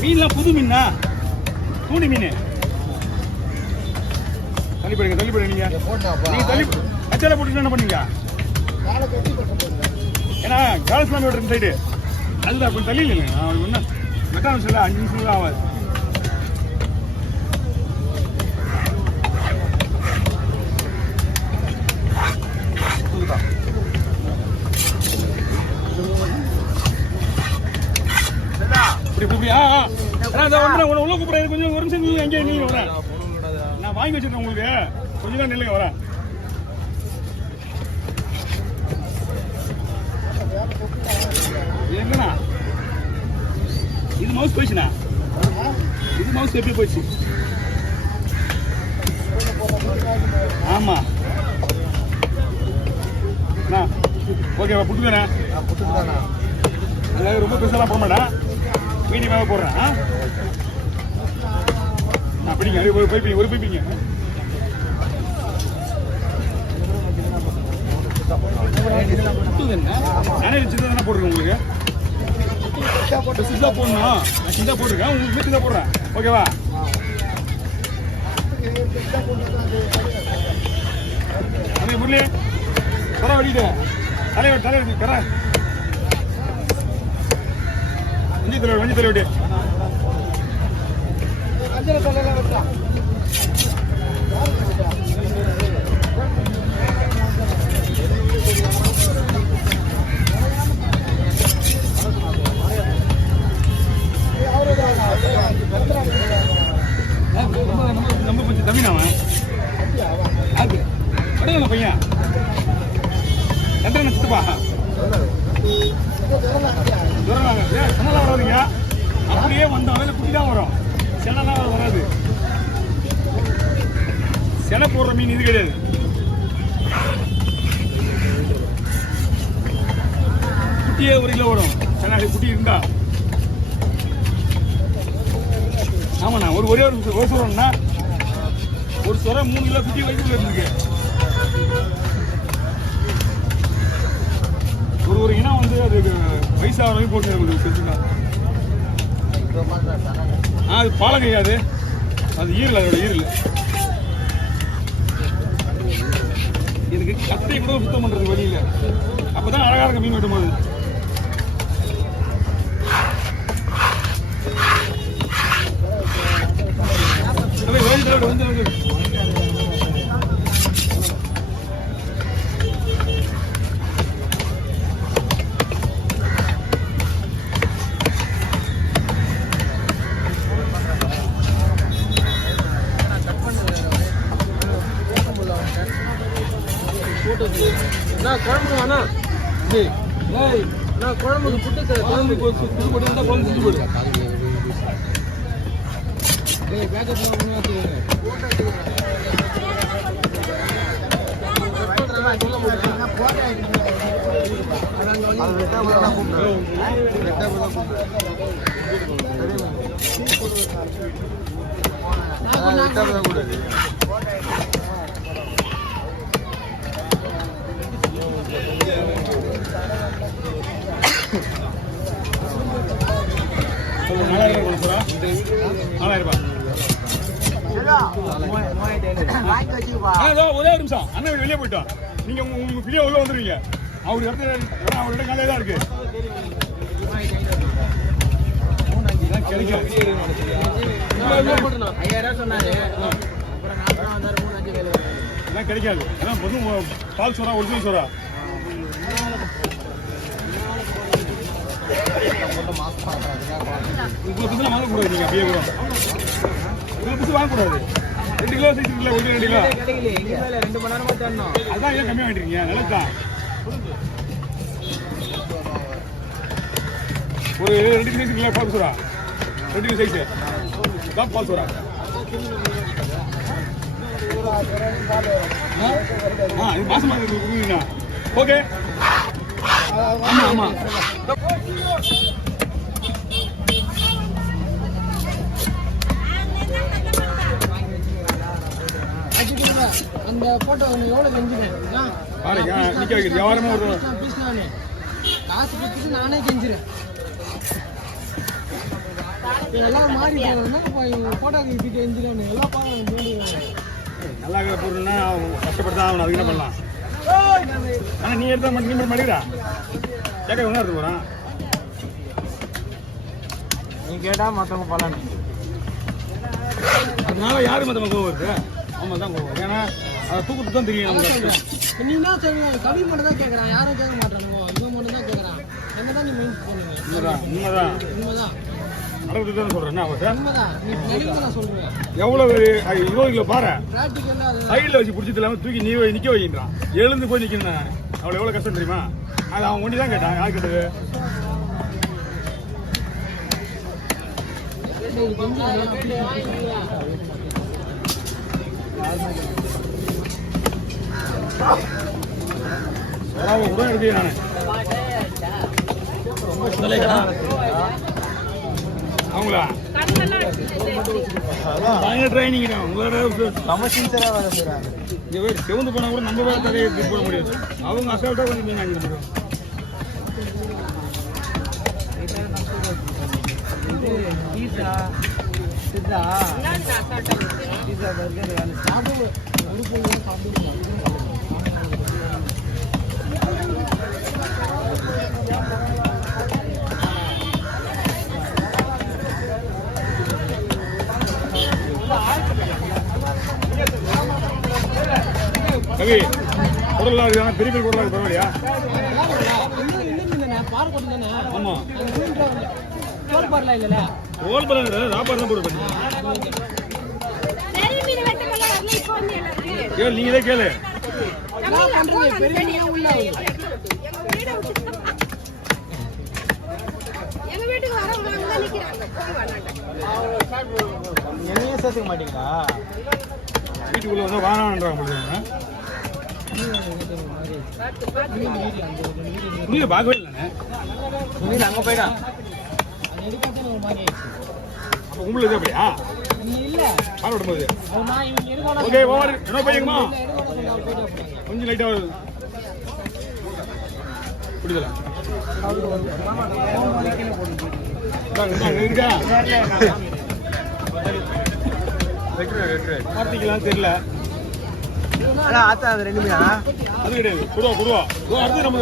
மீன்லாம் புது மீனா தூண்டி மீன் தள்ளிப்படுங்க தள்ளிப்படுங்க நீங்க தள்ளி கச்சால போட்டு என்ன பண்ணீங்க ஏன்னா காலஸ்லாமி ஓட்டுற சைடு அதுதான் கொஞ்சம் தள்ளி இல்லைங்க ஒன்றும் மெக்கானிக் சொல்ல 5 நிமிஷம் தான் ஆகாது உள்ள கூப்பிடுறது கொஞ்சம் ஒரு நிமிஷம் நீங்க எங்கே நீங்க வரேன் நான் வாங்கி வச்சிருக்கேன் உங்களுக்கு கொஞ்சம் தான் நில்லுங்க வரேன் என்னண்ணா இது மவுஸ் போயிடுச்சுண்ணா இது மவுஸ் எப்படி போயிடுச்சு ஆமா அண்ணா ஓகேவா புட்டுதானே அதாவது ரொம்ப பெருசாலாம் போட மாட்டேன் மீடியமாக போடுறேன் நான் பிடிங்க ஒரு பைப்பிங்க ஒரு பைப்பிங்க நானே சின்ன தானே போட்டிருக்கேன் உங்களுக்கு சின்னதாக போடணும் நான் சின்னதாக போட்டிருக்கேன் உங்களுக்கு சின்னதாக போடுறேன் ஓகேவா முரளி கரை வெட்டிட்டு தலைவர் கரை வஞ்சி தலைவர் வெட்டி நம்ம கொஞ்சம் தமிழாவன் அடுத்த பையன் எத்தனை சித்துப்பா சென்னலாம் வராதுங்க அப்படியே வந்த வகையில குட்டி தான் வரும் சென்னலாம் வராது செனை போடுற மீன் இது கிடையாது குட்டியே 1 கிலோ வரும் சென்னாடி குட்டி இருந்தா ஆமாண்ணா ஒரே ஒரு சொல்றோம்னா ஒரு சொரை 3 கிலோ குட்டி வயிற்றுல இருந்துருக்கு ஒரு இனம் வந்து அதுக்கு வயசாக வரைக்கும் போட்டு செஞ்சுக்கலாம் அது பாலை கையாது அது ஈரல் அதோட ஈரல் இதுக்கு கத்தை கூட சுத்தம் பண்றது வழியில அப்பதான் அழகா இருக்க மீன் வெட்டும் போது வந்து குழம்புனா குழம்புக்கு புட்டு குழம்புக்கு புட்டு போட்டு குழம்பு செஞ்சு போடு ஒரே நிமிஷம் அண்ணன் வெளியே போயிட்டோம் நீங்க உங்க பிரியா உள்ள வந்துருவீங்க அவர் இடத்துல அவரோட காலையில தான் இருக்கு கிடைக்காது ஏன்னா பால் சோறா ஒரிஜினல் சோறா இவ்வளோ புதுல வாங்கக்கூடாது நீங்கள் அப்படியே கூட இவ்வளோ புது வாங்கக்கூடாது 2 கிலோ 6 கிலோ 1 2 கிலோ கிடைக்கல 2 மணி நேரமா தரணும். அதான் ஏன் கம்மியாக வாங்கிட்டீங்க நல்லதா ஒரு 2 கிலோ 6 கிலோ பால் சூறா 2 கிலோ சைஸு தான் பால் சூறா இது மாசமாக இருக்குதுண்ணா ஓகே ஆமாம் ஆமாம் அந்த போட்டோ எவ்வளோ கெஞ்சினேன் பாருங்க நிற்க வைக்கிறது வியாபாரமாக ஒரு பீஸ் நானே காசு கொடுத்துட்டு நானே கெஞ்சிறேன். எல்லாம் மாறி போட்டோ கெஞ்சினேன் எல்லாம் பாருங்க நல்லா இருக்கிற பொருள்னா கஷ்டப்பட்டு தான் அவனை அதுக்கு என்ன பண்ணலாம். ஆனால் நீ எடுத்தால் மட்டும் நீ மாட்டேங்கிறா கேட்க ஒன்றா எடுத்து போகிறான் நீ கேட்டால் மற்றவங்க பலன் அதனால யாரும் மற்றவங்க கோவம் இருக்கு ஆமாம் தான் கோவம் ஏன்னா அதை தூக்கிட்டு தான் தெரியும் நமக்கு. நீ என்ன சொல்லுங்க கவி மட்டும் தான் கேட்குறான் யாரும் கேட்க மாட்டானுங்க இவன் மட்டும் தான் கேட்குறான் என்ன தான் நீ மைண்ட் பண்ணுங்க உண்மைதான் உண்மைதான் உண்மைதான் நடக்குது தான் சொல்கிறேன் அவர்கிட்ட உண்மைதான் நீ நடிக்க நான் சொல்கிறேன் எவ்வளோ 20 கிலோ பாரு ப்ராக்டிக்கலாக அது சைடில் வச்சு பிடிச்சது இல்லாமல் தூக்கி நீ நிற்க வைக்கின்றான் எழுந்து போய் நிற்கணும் நான் அவ்வளோ எவ்வளோ கஷ்டம் தெரியுமா அது அவன் ஒண்டி தான் கேட்டான் யார் கேட்டது உடனே இருக்கு நான் அவங்களா பயங்கர ட்ரைனிங் உங்களோட நம்ம சின்சராக வேலை செய்கிறாங்க. இங்கே பேர் சிவந்து போனால் கூட நம்ம வேலை தடையை போட முடியாது அவங்க அசால்ட்டாக கொஞ்சம் நீங்கள் அங்கே முடியும் பீஸா சித்தா பீஸா பர்கர் சாப்பிடு ஒரு சாப்பிட்டு கவி குடலாம் இருக்குதானே பெரிய பெரிய குடலாம் இருக்கு பரவாயில்லையா ஆமாம் ஓல் பலம் சாப்பாடு தான் போட்டு கேளு நீங்களே கேளு என்னையே சேர்த்துக்க மாட்டீங்களா வீட்டுக்குள்ள வந்து வானான்றாங்க நீங்க பார்க்கவே இல்லைண்ணே அங்கே போயிட்டான் அப்போ உங்களுக்கு அப்படியா இல்லை பால் விடும்போது ஓகே ஓவர் என்ன பையங்கம்மா கொஞ்சம் லைட்டாக வருது புரியுதல இருக்கா பார்த்திக்கலாம் தெரியல ஆத்தா அது 2 மீனா அது கிடையாது கொடுவா அடுத்து நம்ம